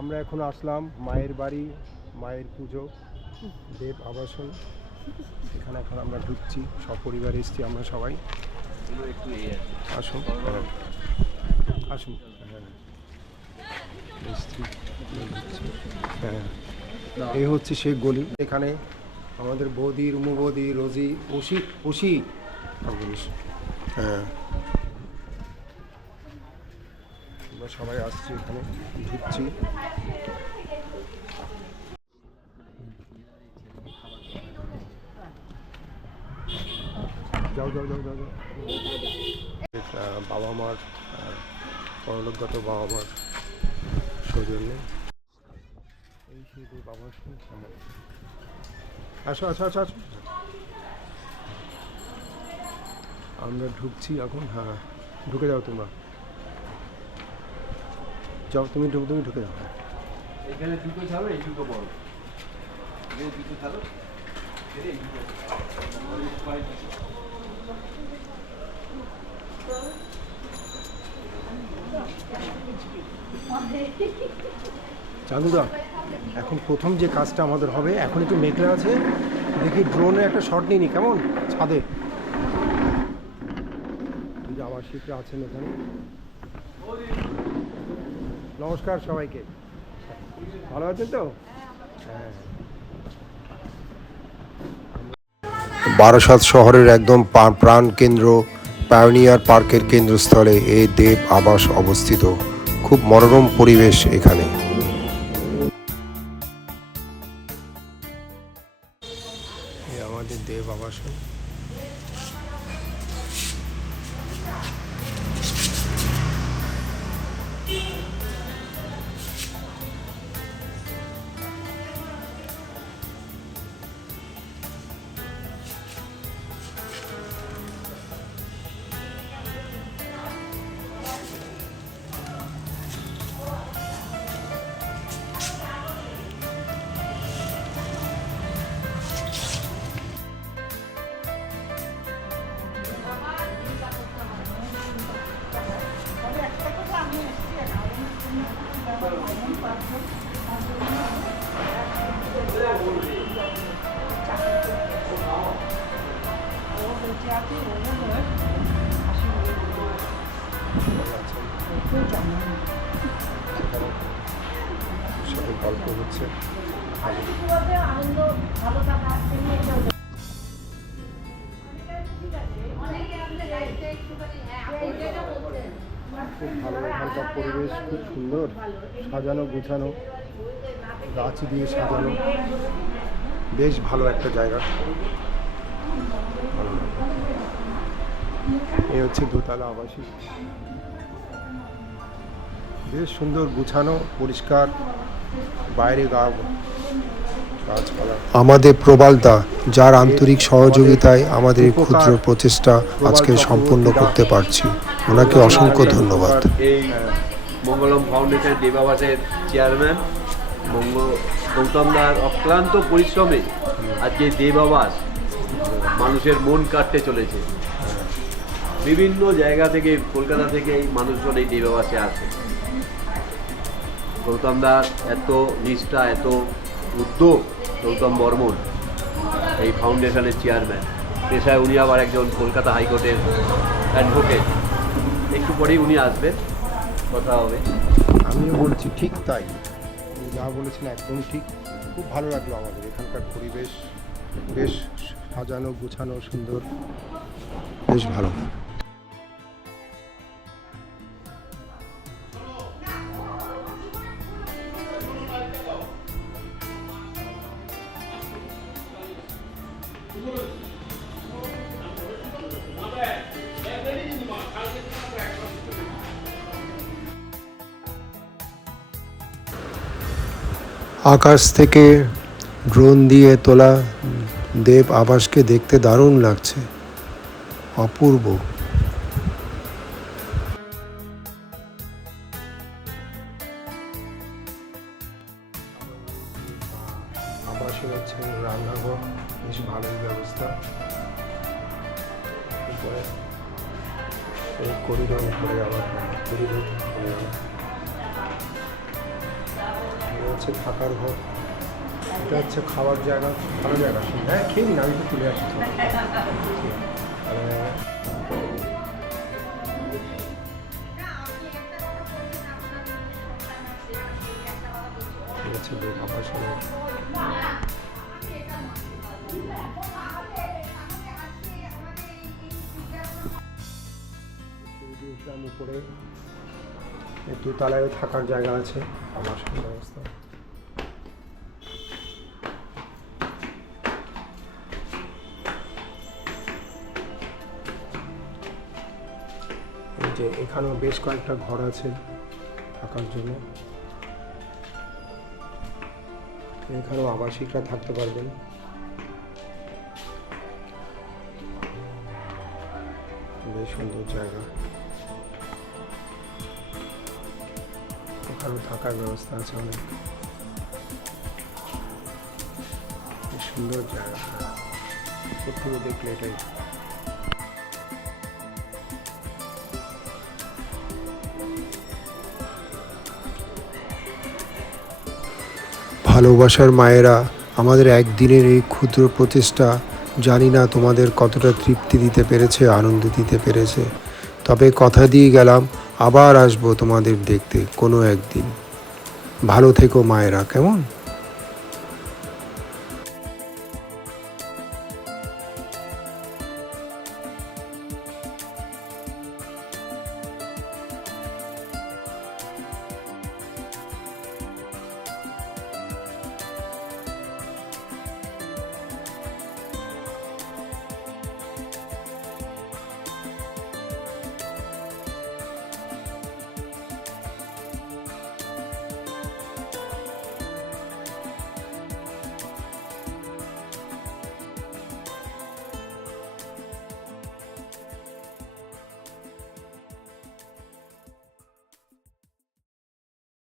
আমরা এখন আসলাম মায়ের বাড়ি, মায়ের পুজো, দেব আবাসন। এখানে এখন আমরা ঢুকছি, সপরিবার এসেছি আমরা সবাই। আসুন, আসুন। হ্যাঁ, এই হচ্ছে সেই গলি। এখানে আমাদের বৌদি, রুমু বৌদি, রোজি, উষি। হ্যাঁ, আমরা সবাই আসছি, এখানে ঢুকছি। যাও যাও যাও যাও যাও। বাবা মার, পরলোকগত বাবা মার সৌজন্যে এই সেই বাবা। আসো আসো আসো আসো। আমরা ঢুকছি এখন। হ্যাঁ, ঢুকে যাও তোমরা, যাও তুমি ঢুকে যাও। এখানে দুটো ছাড়ো, এই দুটো বড়, এই দুটো ছাড়ো, চাঁদুদা, এখন প্রথম যে কাজটা আমাদের হবে, এখন একটু মেঘলা আছে, দেখি ড্রোনে একটা শট নিই নি, কেমন? ছাদে যে আবাসিকরা আছেন এখানে। নমস্কার সবাইকে, ভালো আছেন তো? হ্যাঁ, বারাসাত শহরের একদম প্রাণ কেন্দ্র পায়োনিয়ার পার্কের কেন্দ্রস্থলে এই দেব আবাস অবস্থিত। খুব মনোরম পরিবেশ এখানে। আমাদের দেব আবাসন। সাথে গল্প হচ্ছে। খুব ভালো এখানকার পরিবেশ, খুব সুন্দর সাজানো গোছানো, গাছ দিয়ে সাজানো, বেশ ভালো একটা জায়গা। এই হচ্ছে দোতলা আবাসিক, বেশ সুন্দর গুছানো, পরিষ্কার, বাইরে গাছপালা। আমাদের প্রবালদা, যার আন্তরিক সহযোগিতায় আমাদের এই ক্ষুদ্র প্রচেষ্টা আজকে সম্পূর্ণ করতে পারছি, ওনাকে অসংখ্য ধন্যবাদ। এই মঙ্গলম ফাউন্ডেশন দেব আবাসের চেয়ারম্যান গৌতমদার অক্লান্ত পরিশ্রমে আজকে দেব আবাস মানুষের মন কাটতে চলেছে। বিভিন্ন জায়গা থেকে, কলকাতা থেকে এই মানুষজন এই দেব আবাসে আসে। গৌতমদার এত নিষ্ঠা, এত উদ্যোগ। গৌতম বর্মন এই ফাউন্ডেশনের চেয়ারম্যান, পেশায় উনি আবার একজন কলকাতা হাইকোর্টের অ্যাডভোকেট। একটু পরেই উনি আসবেন, কথা হবে। আমিও বলছি ঠিক তাই, যা বলেছেন একদম ঠিক। খুব ভালো লাগলো আমাদের এখানকার পরিবেশ, বেশ সাজানো গোছানো, সুন্দর, বেশ ভালো। আকাশ থেকে ড্রোন দিয়ে তোলা দেব আবাসকে দেখতে দারুণ লাগছে, অপূর্ব। আবাসে হচ্ছে রান্নাঘর, বেশ ভালোই ব্যবস্থা। উপরে এই করিডোর, উপরে আবার করিডোর। হচ্ছে থাকার ঘর, এটা হচ্ছে খাওয়ার জায়গা, ভালো জায়গা। হ্যাঁ খেয়ে নিন, আমি তো তুলে আসছি। ঠিক আছে, লোক আমার সঙ্গে উঠলাম উপরে, দোতলায় থাকার জায়গা আছে, আমার সঙ্গে ব্যবস্থা। এই যে এখানেও বেশ কয়েকটা ঘর আছে থাকার জন্য, এখানেও আবাসিকরা থাকতে পারবেন। বেশ সুন্দর জায়গা, ওখানেও থাকার ব্যবস্থা আছে অনেক, বেশ সুন্দর জায়গা। প্রথমে দেখলে এটাই। ভালোবাসার মায়েরা, আমাদের একদিনের এই ক্ষুদ্র প্রচেষ্টা জানি না তোমাদের কতটা তৃপ্তি দিতে পেরেছে, আনন্দ দিতে পেরেছে। তবে কথা দিয়ে গেলাম, আবার আসবো তোমাদের দেখতে কোনো একদিন। ভালো থেকো মায়েরা, কেমন?